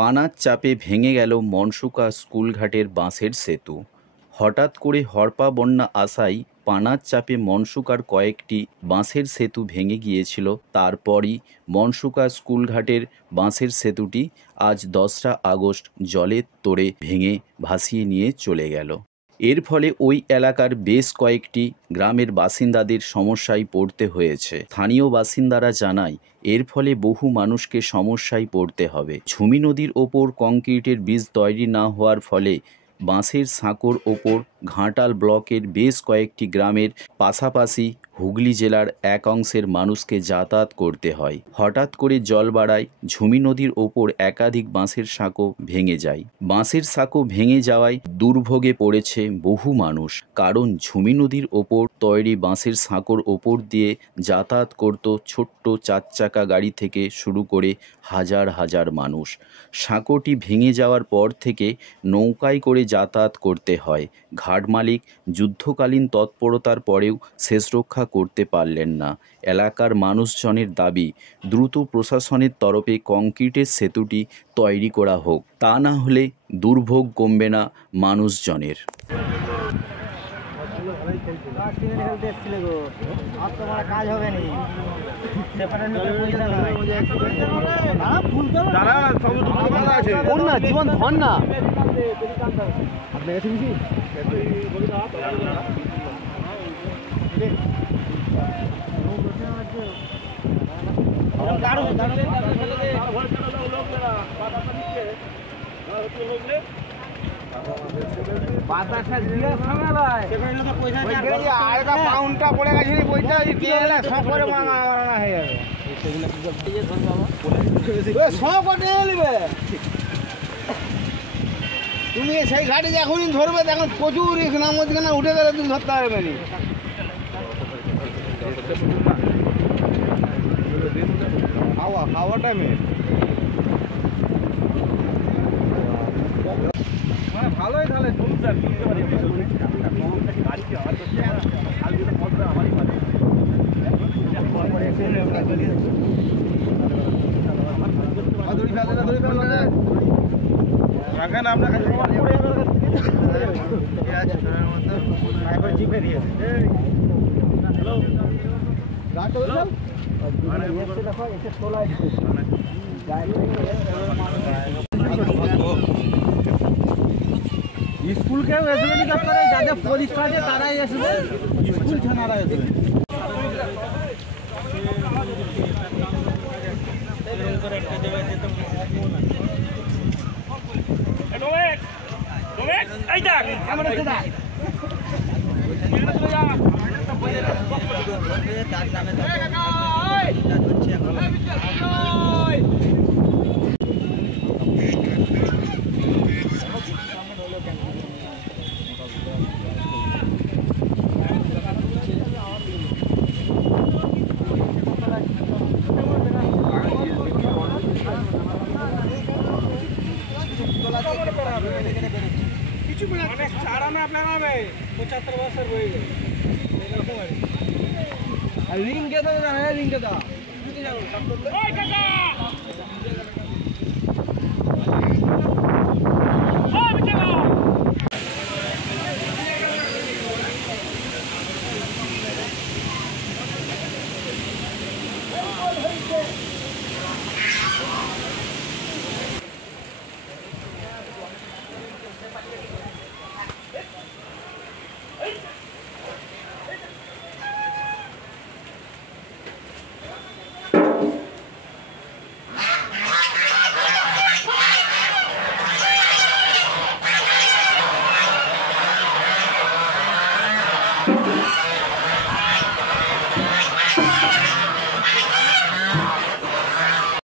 পানার চাপে ভেঙে গেল মনসুকা স্কুলঘাটের বাঁশের সেতু। হঠাৎ করে হড়পা বন্যা আসায় পানার চাপে মনসুকার কয়েকটি বাঁশের সেতু ভেঙে গিয়েছিল। তারপরই মনসুকা স্কুলঘাটের বাঁশের সেতুটি আজ 10রা আগস্ট জলের তোড়ে ভেঙে ভাসিয়ে নিয়ে চলে গেল। এর ফলে ওই এলাকার বেশ কয়েকটি গ্রামের বাসিন্দাদের সমস্যায় পড়তে হয়েছে। স্থানীয় বাসিন্দারা জানায় এর ফলে বহু মানুষকে সমস্যায় পড়তে হবে। ঝুমি নদীর ওপর কংক্রিটের ব্রিজ তৈরি না হওয়ার ফলে বাঁশের সাঁকোর ওপর ঘাটাল ব্লকের বেশ কয়েকটি গ্রামের পাশাপাশি হুগলি জেলার এক অংশের মানুষকে যাতায়াত করতে হয়। হঠাৎ করে জল বাড়ায় ঝুমি নদীর ওপর একাধিক বাঁশের সাঁকো ভেঙে যায়। বাঁশের সাঁকো ভেঙে যাওয়ায় দুর্ভোগে পড়েছে বহু মানুষ, কারণ ঝুমি নদীর ওপর তৈরি বাঁশের সাঁকোর ওপর দিয়ে যাতায়াত করত ছোট্ট 4 চাকা গাড়ি থেকে শুরু করে হাজার হাজার মানুষ। সাঁকোটি ভেঙে যাওয়ার পর থেকে নৌকায় করে যাতায়াত করতে হয়। ঘাট মালিক যুদ্ধকালীন তৎপরতার পরেও শেষ রক্ষা করতে পারলেন না। এলাকার মানুষজনের দাবি দ্রুত প্রশাসনের তরফে কংক্রিটের সেতুটি তৈরি করা হোক, তা না হলে দুর্ভোগ কমবে না মানুষজনের। জীবন ধন না পাউন্ডটা পড়ে গেছে বইটা সব করে হয়ে যাবে সব নেবে। তুমি সেই ঘাটে যখনই ধরবে তখন প্রচুর রিস্ক, না মধ্যখানে উঠে গেলে তুমি ধরতে পারবে না। খাওয়া টাইমে ভালোই তাহলে রাখেন আপনার জিপে দিয়ে স্কুলকেও এসবে নি করে, যাদের পরীক্ষা আছে তারাই এসবে, স্কুল ছানারা এসবে। অনেক চারা না আপনার 75 বছর হয়ে গেছে। রিং কে দাও, রিং কে দাও।